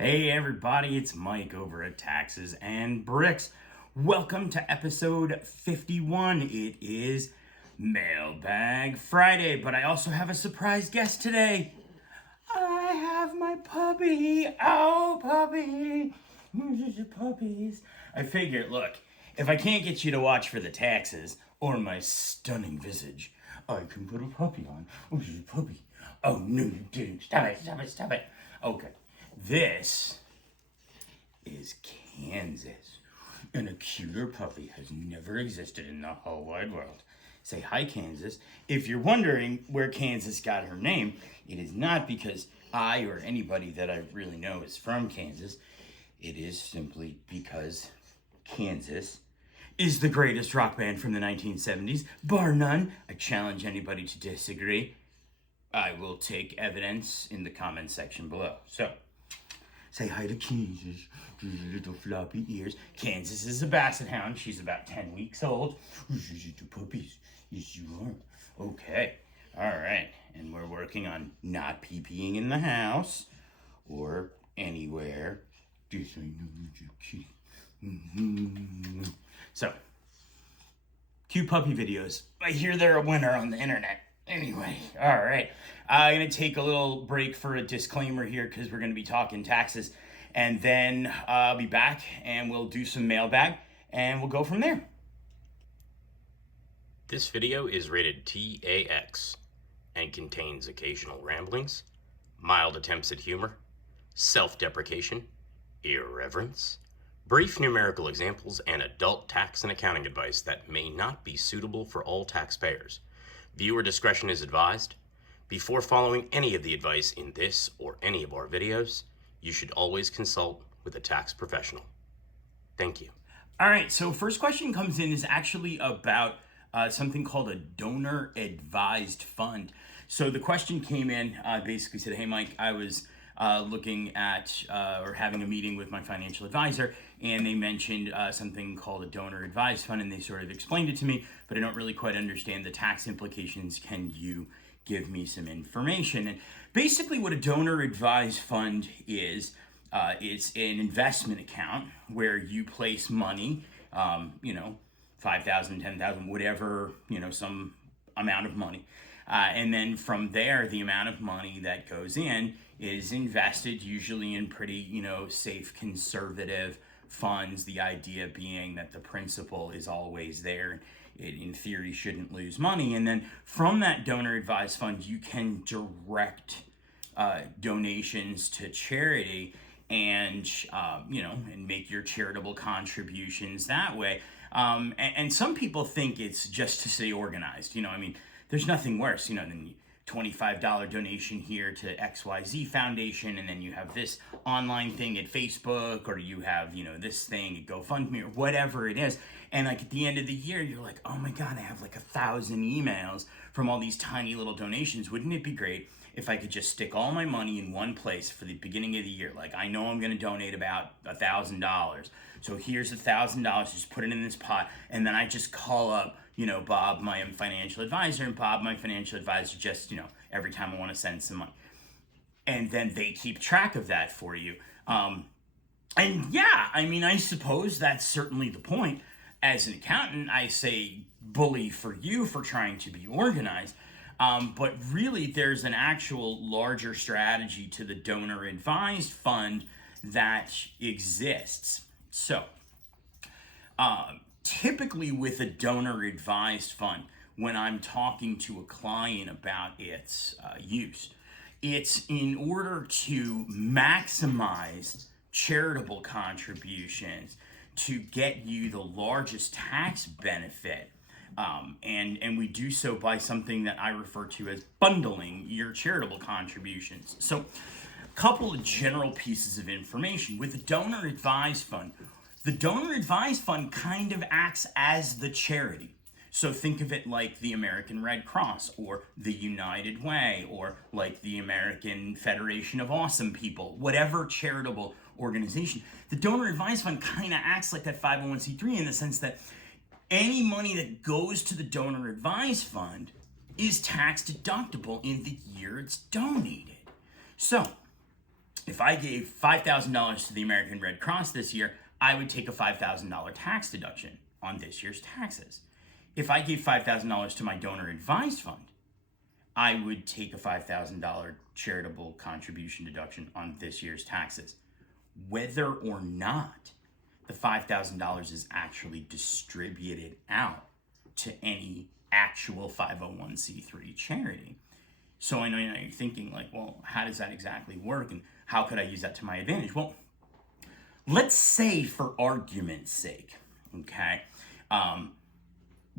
Hey everybody, it's Mike over at Taxes and Bricks. Welcome to episode 51. It is Mailbag Friday, but I also have a surprise guest today. I have my puppy. Oh, puppy. Puppies. I figured, look, if I can't get you to watch for the taxes or my stunning visage, I can put a puppy on. Oh, she's a puppy. Oh, no, you didn't. Stop it. Okay. This is Kansas, and a cuter puppy has never existed in the whole wide world. Say hi, Kansas. If you're wondering where Kansas got her name, it is not because I or anybody that I really know is from Kansas. It is simply because Kansas is the greatest rock band from the 1970s, bar none. I challenge anybody to disagree. I will take evidence in the comment section below. So, say hi to Kansas, little floppy ears. Kansas is a basset hound. She's about 10 weeks old. She's two puppies. Yes, you are. Okay. All right. And we're working on not pee-peeing in the house or anywhere. Just so I know you're cute. So, cute puppy videos. I hear they're a winner on the internet. Anyway, all right. I'm going to take a little break for a disclaimer here because we're going to be talking taxes. And then I'll be back and we'll do some mailbag and we'll go from there. This video is rated TAX and contains occasional ramblings, mild attempts at humor, self-deprecation, irreverence, brief numerical examples, and adult tax and accounting advice that may not be suitable for all taxpayers. Viewer discretion is advised. Before following any of the advice in this or any of our videos, you should always consult with a tax professional. Thank you. All right, so first question comes in is actually about something called a donor advised fund. So the question came in, basically said, hey Mike, I was looking at or having a meeting with my financial advisor, and they mentioned something called a donor advised fund, and they sort of explained it to me, but I don't really quite understand the tax implications. Can you give me some information? And basically what a donor advised fund is, it's an investment account where you place money, $5,000, $10,000, whatever, some amount of money. And then from there, the amount of money that goes in is invested usually in pretty, safe, conservative funds. The idea being that the principal is always there. It, in theory, shouldn't lose money. And then from that donor advised fund, you can direct donations to charity and, and make your charitable contributions that way. And some people think it's just to stay organized. There's nothing worse, than $25 donation here to XYZ Foundation, and then you have this online thing at Facebook, or you have, this thing at GoFundMe, or whatever it is. And like at the end of the year, you're like, oh my God, I have like 1,000 emails from all these tiny little donations. Wouldn't it be great if I could just stick all my money in one place for the beginning of the year? Like, I know I'm going to donate about $1,000. So here's $1,000, just put it in this pot. And then I just call up, Bob, my financial advisor, and Bob, my financial advisor, just, every time I want to send some money. And then they keep track of that for you. And yeah, I suppose that's certainly the point. As an accountant, I say bully for you for trying to be organized. But really, there's an actual larger strategy to the donor advised fund that exists. So, typically with a donor advised fund, when I'm talking to a client about its use, it's in order to maximize charitable contributions to get you the largest tax benefit. And we do so by something that I refer to as bundling your charitable contributions. So, a couple of general pieces of information. With the donor advised fund kind of acts as the charity. So think of it like the American Red Cross or the United Way or like the American Federation of Awesome People, whatever charitable organization. The donor advised fund kind of acts like that 501c3 in the sense that any money that goes to the donor advised fund is tax deductible in the year it's donated. So if I gave $5,000 to the American Red Cross this year, I would take a $5,000 tax deduction on this year's taxes. If I gave $5,000 to my donor advised fund, I would take a $5,000 charitable contribution deduction on this year's taxes, whether or not the $5,000 is actually distributed out to any actual 501c3 charity. So I know you're thinking like, well, how does that exactly work and how could I use that to my advantage? Well, let's say for argument's sake, okay,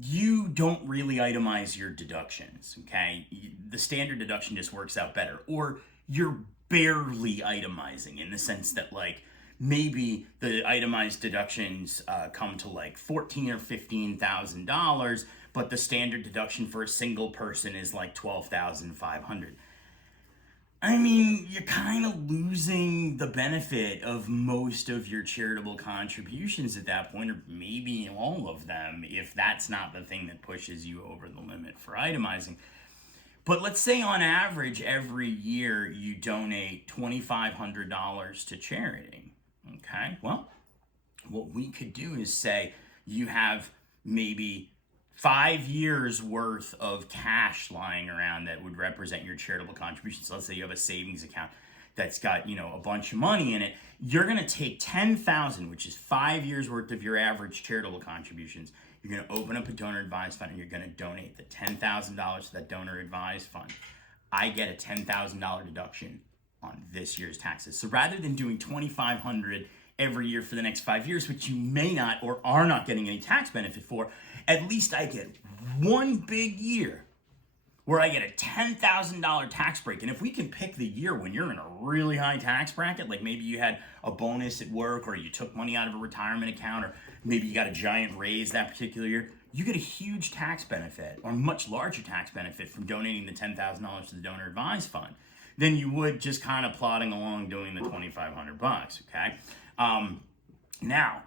you don't really itemize your deductions, okay? The standard deduction just works out better, or you're barely itemizing in the sense that like maybe the itemized deductions come to like $14,000 or $15,000, but the standard deduction for a single person is like $12,500. I mean, you're kind of losing the benefit of most of your charitable contributions at that point, or maybe all of them, if that's not the thing that pushes you over the limit for itemizing. But let's say on average, every year you donate $2,500 to charity. Okay, well, what we could do is say you have maybe 5 years worth of cash lying around that would represent your charitable contributions. So let's say you have a savings account that's got, a bunch of money in it. You're going to take 10,000, which is 5 years worth of your average charitable contributions. You're going to open up a donor advised fund and you're going to donate the $10,000 to that donor advised fund. I get a $10,000 deduction on this year's taxes. So rather than doing $2,500 every year for the next 5 years, which you may not or are not getting any tax benefit for, at least I get one big year where I get a $10,000 tax break. And if we can pick the year when you're in a really high tax bracket, like maybe you had a bonus at work or you took money out of a retirement account or maybe you got a giant raise that particular year, you get a huge tax benefit or much larger tax benefit from donating the $10,000 to the donor advised fund than you would just kind of plodding along doing the $2,500, okay? Now,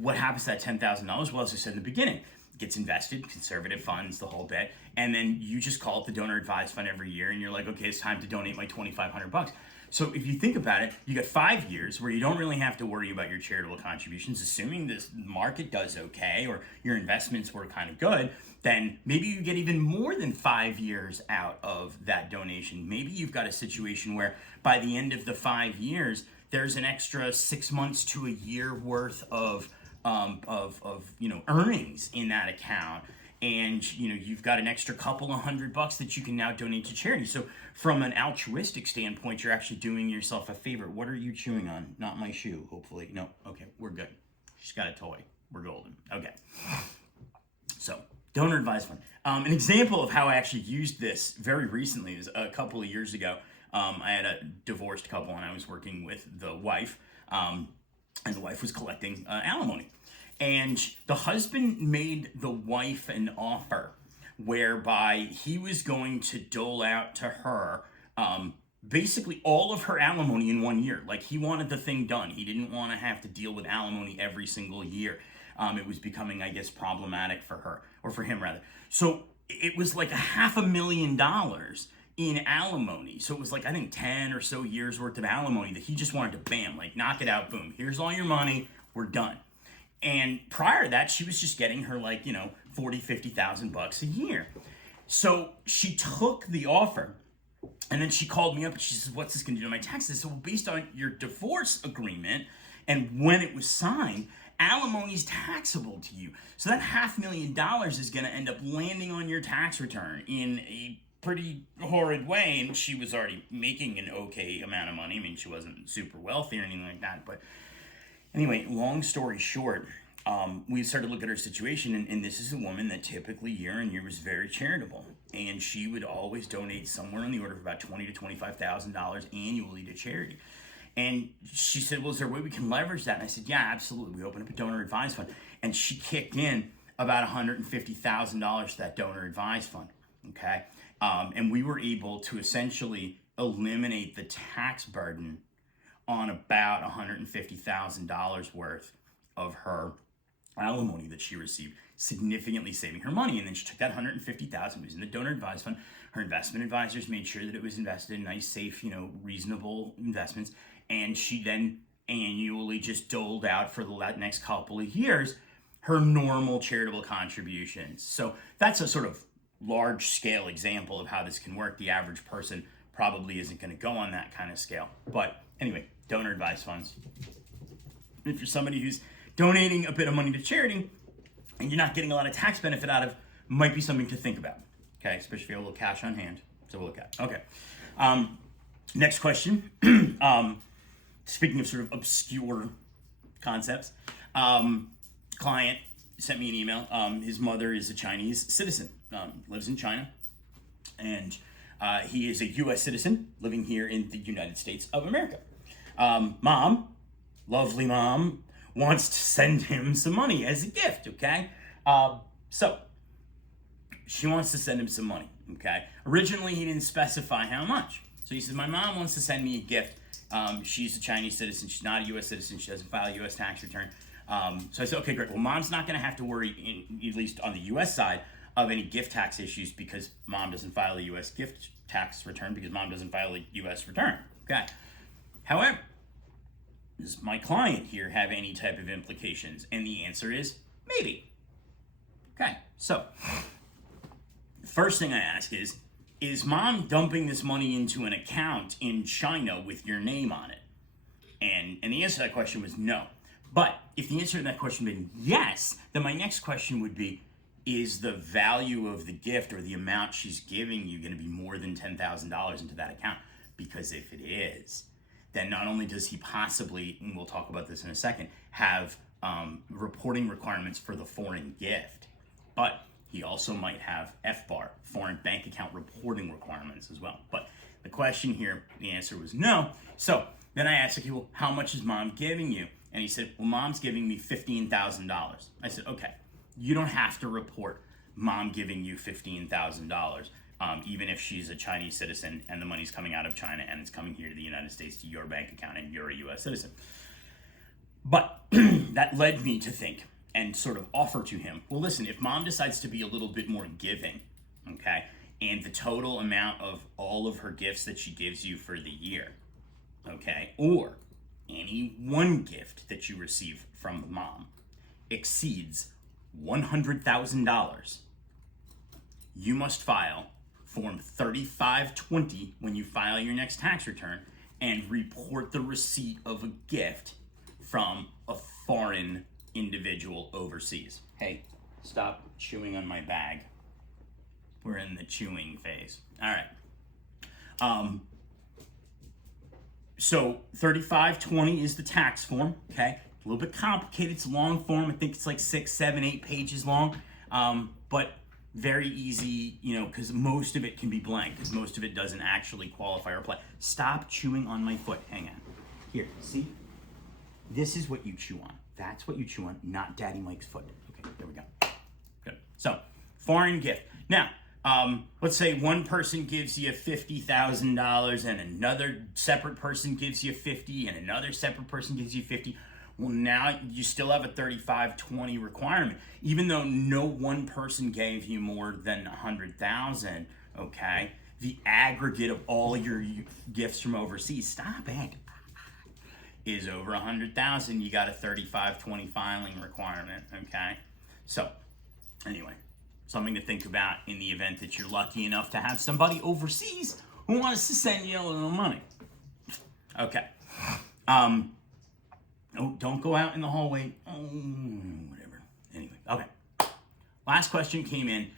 what happens to that $10,000? Well, as I said in the beginning, it gets invested, conservative funds, the whole bit, and then you just call it the donor advised fund every year, and you're like, okay, it's time to donate my $2,500. So if you think about it, you got 5 years where you don't really have to worry about your charitable contributions, assuming this market does okay or your investments were kind of good. Then maybe you get even more than 5 years out of that donation. Maybe you've got a situation where by the end of the 5 years, there's an extra 6 months to a year worth of earnings in that account, and you've got an extra couple of $100 that you can now donate to charity. So from an altruistic standpoint, you're actually doing yourself a favor. What are you chewing on? Not my shoe, hopefully. No, okay, we're good. She's got a toy. We're golden. Okay. So donor advised fund. An example of how I actually used this very recently is a couple of years ago. I had a divorced couple and I was working with the wife, and the wife was collecting alimony. And the husband made the wife an offer whereby he was going to dole out to her basically all of her alimony in 1 year. Like, he wanted the thing done. He didn't want to have to deal with alimony every single year. It was becoming, I guess, problematic for her, or for him rather. So it was like $500,000 in alimony. So it was like, I think 10 or so years worth of alimony that he just wanted to bam, like knock it out, boom. Here's all your money, we're done. And prior to that, she was just getting her like, $40,000-$50,000 a year. So she took the offer, and then she called me up and she says, what's this going to do to my taxes? So based on your divorce agreement and when it was signed, alimony is taxable to you. So that $500,000 is going to end up landing on your tax return in a pretty horrid way. And she was already making an okay amount of money. I mean, she wasn't super wealthy or anything like that, but anyway, long story short, we started to look at her situation, and this is a woman that typically year on year was very charitable, and she would always donate somewhere on the order of about $20,000 to $25,000 annually to charity. And she said, well, is there a way we can leverage that? And I said, yeah, absolutely. We opened up a donor advised fund, and she kicked in about $150,000 to that donor advised fund, okay? And we were able to essentially eliminate the tax burden on about $150,000 worth of her alimony that she received, significantly saving her money. And then she took that $150,000, it was in the donor advised fund. Her investment advisors made sure that it was invested in nice, safe, reasonable investments. And she then annually just doled out for the next couple of years her normal charitable contributions. So that's a sort of large scale example of how this can work. The average person probably isn't going to go on that kind of scale. But anyway, donor advised funds. If you're somebody who's donating a bit of money to charity and you're not getting a lot of tax benefit out of, might be something to think about. Okay, especially if you have a little cash on hand. So we'll look at. Okay. Next question. Speaking of sort of obscure concepts, client sent me an email. His mother is a Chinese citizen, lives in China, and he is a U.S. citizen living here in the United States of America. Mom, lovely mom, wants to send him some money as a gift, okay? So she wants to send him some money, okay? Originally, he didn't specify how much. So he says, my mom wants to send me a gift. She's a Chinese citizen. She's not a U.S. citizen. She doesn't file a U.S. tax return. So I said, okay, great. Well, mom's not going to have to worry, at least on the U.S. side, of any gift tax issues because mom doesn't file a U.S. gift tax return because mom doesn't file a U.S. return, okay? However, does my client here have any type of implications? And the answer is maybe. Okay, so first thing I ask is mom dumping this money into an account in China with your name on it? And the answer to that question was no. But if the answer to that question had been yes, then my next question would be, is the value of the gift or the amount she's giving you going to be more than $10,000 into that account? Because if it is, then not only does he possibly, and we'll talk about this in a second, have reporting requirements for the foreign gift, but he also might have FBAR, foreign bank account reporting requirements as well. But the question here, the answer was no. So then I asked, okay, well, how much is mom giving you? And he said, well, mom's giving me $15,000. I said, okay, you don't have to report mom giving you $15,000, even if she's a Chinese citizen and the money's coming out of China and it's coming here to the United States to your bank account and you're a U.S. citizen. But that led me to think and sort of offer to him, well, listen, if mom decides to be a little bit more giving, okay, and the total amount of all of her gifts that she gives you for the year, okay, or any one gift that you receive from mom exceeds $100,000, you must file Form 3520 when you file your next tax return and report the receipt of a gift from a foreign individual overseas. Hey, stop chewing on my bag. We're in the chewing phase. All right. So 3520 is the tax form, okay? A little bit complicated. It's a long form. I think it's like 6, 7, 8 pages long, but very easy, because most of it can be blank, because most of it doesn't actually qualify or apply. Stop chewing on my foot. Hang on. Here, see? This is what you chew on. That's what you chew on, not Daddy Mike's foot. Okay, there we go. Good. So, foreign gift. Now, let's say one person gives you $50,000 and another separate person gives you 50 and another separate person gives you 50. Well, now you still have a 3520 requirement, even though no one person gave you more than 100,000. Okay, the aggregate of all your gifts from overseas, stop it, is over 100,000. You got a 3520 filing requirement. Okay, so anyway, something to think about in the event that you're lucky enough to have somebody overseas who wants to send you a little money. Okay. Oh, don't go out in the hallway. Oh, whatever. Anyway, okay. Last question came in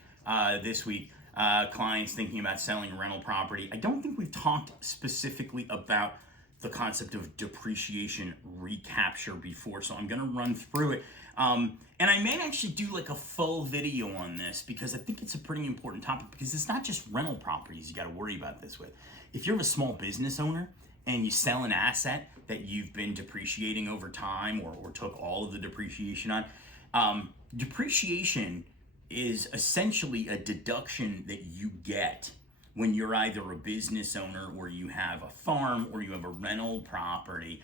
this week. Clients thinking about selling a rental property. I don't think we've talked specifically about the concept of depreciation recapture before, so I'm going to run through it. And I may actually do like a full video on this because I think it's a pretty important topic, because it's not just rental properties you got to worry about this with. If you're a small business owner and you sell an asset that you've been depreciating over time or took all of the depreciation on, depreciation is essentially a deduction that you get when you're either a business owner or you have a farm or you have a rental property.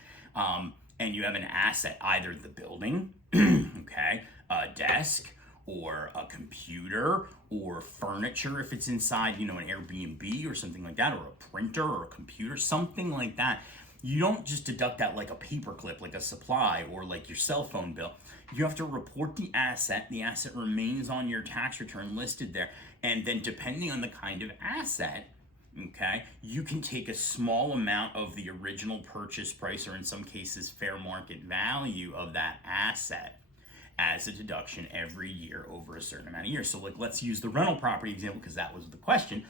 and you have an asset, either the building, okay, a desk, or a computer, or furniture if it's inside, an Airbnb or something like that, or a printer or a computer, something like that. You don't just deduct that like a paperclip, like a supply, or like your cell phone bill. You have to report the asset. The asset remains on your tax return listed there. And then depending on the kind of asset, okay, you can take a small amount of the original purchase price, or in some cases fair market value of that asset, as a deduction every year over a certain amount of years. So like, let's use the rental property example, because that was the question.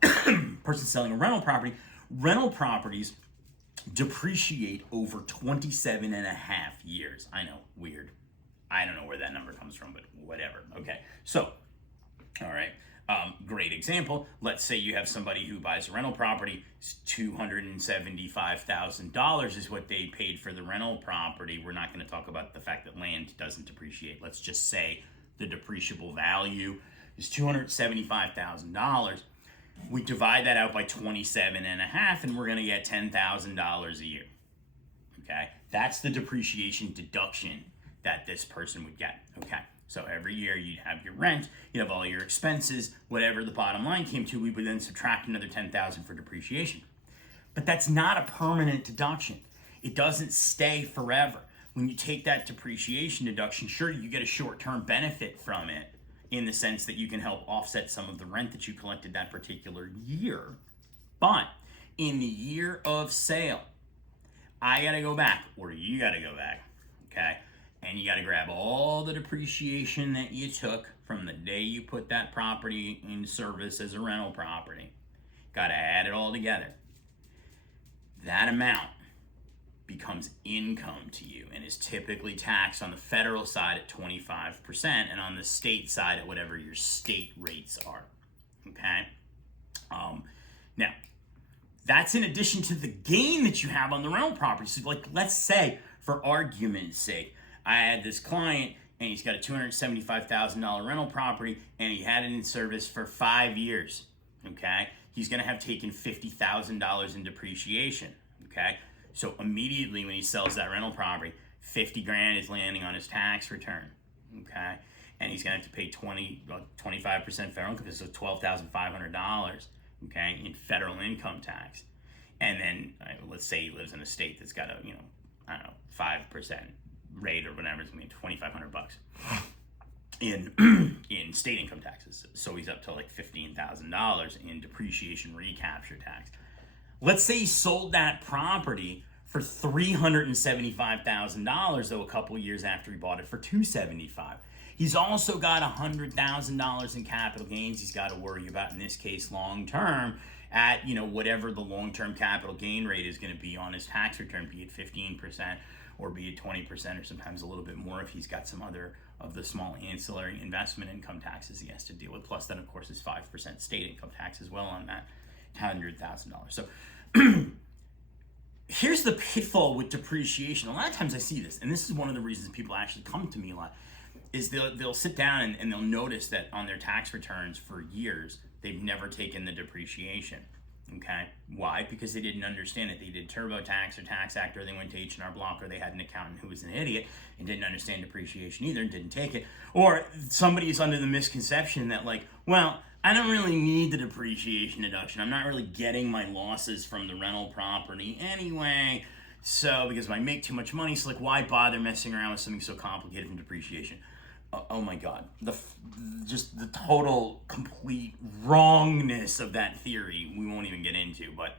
Person selling a rental property. Rental properties depreciate over 27 and a half years. I know, weird. I don't know where that number comes from, but whatever. Okay, so, all right. Great example. Let's say you have somebody who buys a rental property. $275,000 is what they paid for the rental property. We're not going to talk about the fact that land doesn't depreciate. Let's just say the depreciable value is $275,000. We divide that out by 27 and a half, and we're going to get $10,000 a year. Okay, that's the depreciation deduction that this person would get. Okay. So every year you'd have your rent, you'd have all your expenses, whatever the bottom line came to, we would then subtract another $10,000 for depreciation. But that's not a permanent deduction. It doesn't stay forever. When you take that depreciation deduction, sure, you get a short-term benefit from it in the sense that you can help offset some of the rent that you collected that particular year. But in the year of sale, I got to go back, or you got to go back, okay? And you got to grab all the depreciation that you took from the day you put that property in service as a rental property. Got to add it all together. That amount becomes income to you and is typically taxed on the federal side at 25% and on the state side at whatever your state rates are. Okay? Now, that's in addition to the gain that you have on the rental property. So, like, let's say, for argument's sake, I had this client and he's got a $275,000 rental property and he had it in service for 5 years. Okay, he's going to have taken $50,000 in depreciation. Okay, so immediately when he sells that rental property, 50 grand is landing on his tax return. Okay, and he's going to have to pay 25% federal income, so $12,500. Okay, in federal income tax, and then let's say he lives in a state that's got a 5% rate or whatever, it's gonna be $2,500 in state income taxes. So he's up to like $15,000 in depreciation recapture tax. Let's say he sold that property for $375,000 though a couple years after he bought it for $275,000. He's also got $100,000 in capital gains he's got to worry about, in this case long term, at whatever the long-term capital gain rate is going to be on his tax return, be it 15% or be it 20%, or sometimes a little bit more if he's got some other of the small ancillary investment income taxes he has to deal with. Plus then, of course, is 5% state income tax as well on that $100,000. So here's the pitfall with depreciation. A lot of times I see this, and this is one of the reasons people actually come to me a lot, is they'll sit down and they'll notice that on their tax returns for years, they've never taken the depreciation. Okay, why? Because they didn't understand it. They did TurboTax or Tax Act, or they went to H&R Block, or they had an accountant who was an idiot and didn't understand depreciation either and didn't take it. Or somebody's under the misconception that, like, well, I don't really need the depreciation deduction. I'm not really getting my losses from the rental property anyway. So, because I make too much money, so like, why bother messing around with something so complicated from depreciation? Oh my God, just the total, complete wrongness of that theory we won't even get into. But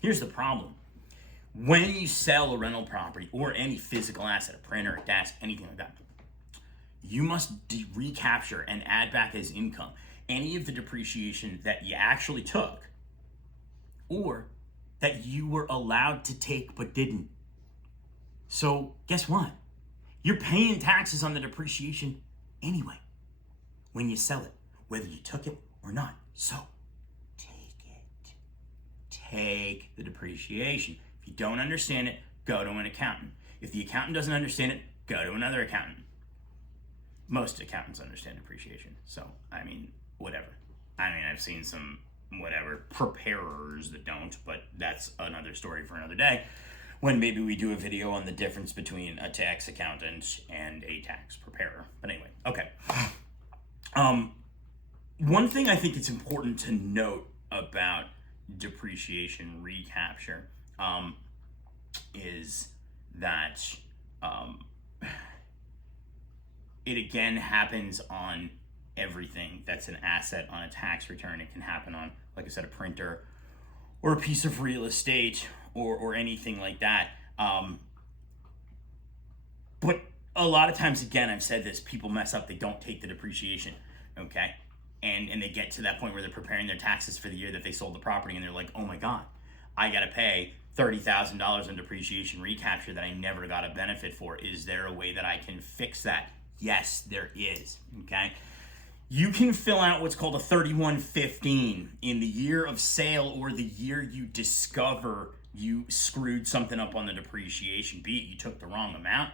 here's the problem. When you sell a rental property or any physical asset, a printer, a desk, anything like that, you must recapture and add back as income any of the depreciation that you actually took or that you were allowed to take but didn't. So guess what? You're paying taxes on the depreciation anyway when you sell it, whether you took it or not. So take it. Take the depreciation. If you don't understand it, go to an accountant. If the accountant doesn't understand it, go to another accountant. Most accountants understand depreciation. So, whatever. I've seen some, preparers that don't, but that's another story for another day. when maybe we do a video on the difference between a tax accountant and a tax preparer. But anyway, okay. One thing I think it's important to note about depreciation recapture is that it again happens on everything that's an asset on a tax return. It can happen on, like I said, a printer or a piece of real estate or anything like that. But a lot of times, again, I've said this, people mess up, they don't take the depreciation, okay? And they get to that point where they're preparing their taxes for the year that they sold the property, and they're like, oh my God, I gotta pay $30,000 in depreciation recapture that I never got a benefit for. Is there a way that I can fix that? Yes, there is, okay? You can fill out what's called a 3115 in the year of sale or the year you discover you screwed something up on the depreciation, be it you took the wrong amount,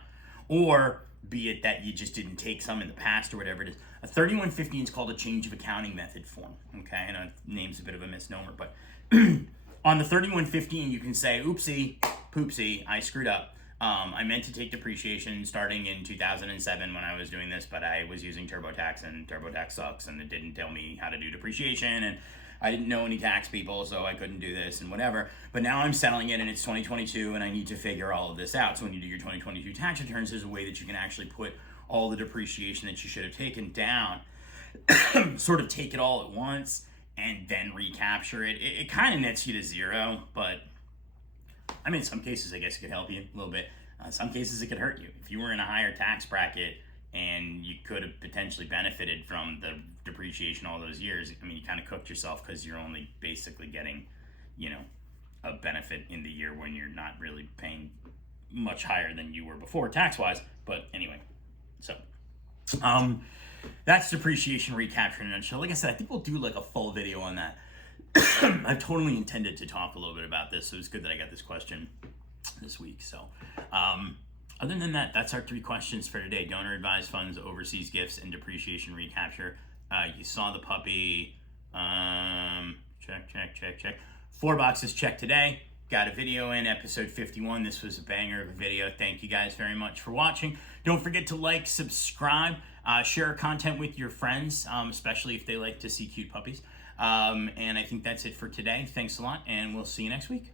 or be it that you just didn't take some in the past or whatever it is. A 3115 is called a change of accounting method form, okay? And the name's a bit of a misnomer, but on the 3115, you can say, oopsie, poopsie, I screwed up. I meant to take depreciation starting in 2007 when I was doing this, but I was using TurboTax, and TurboTax sucks, and it didn't tell me how to do depreciation, and I didn't know any tax people, so I couldn't do this and whatever. But now I'm selling it, and it's 2022, and I need to figure all of this out. So when you do your 2022 tax returns, there's a way that you can actually put all the depreciation that you should have taken down, sort of take it all at once, and then recapture it. It kind of nets you to zero, but I mean, in some cases, I guess it could help you a little bit. Some cases, it could hurt you. If you were in a higher tax bracket and you could have potentially benefited from the depreciation all those years, I mean, you kind of cooked yourself because you're only basically getting, a benefit in the year when you're not really paying much higher than you were before tax-wise. But anyway, so that's depreciation recapture in a nutshell. Like I said, I think we'll do like a full video on that. I've totally intended to talk a little bit about this, so it's good that I got this question this week. So, other than that, that's our 3 questions for today: donor advised funds, overseas gifts, and depreciation recapture. You saw the puppy. Check. 4 boxes checked today. Got a video in episode 51. This was a banger of a video. Thank you guys very much for watching. Don't forget to like, subscribe, share our content with your friends, especially if they like to see cute puppies. And I think that's it for today. Thanks a lot, and we'll see you next week.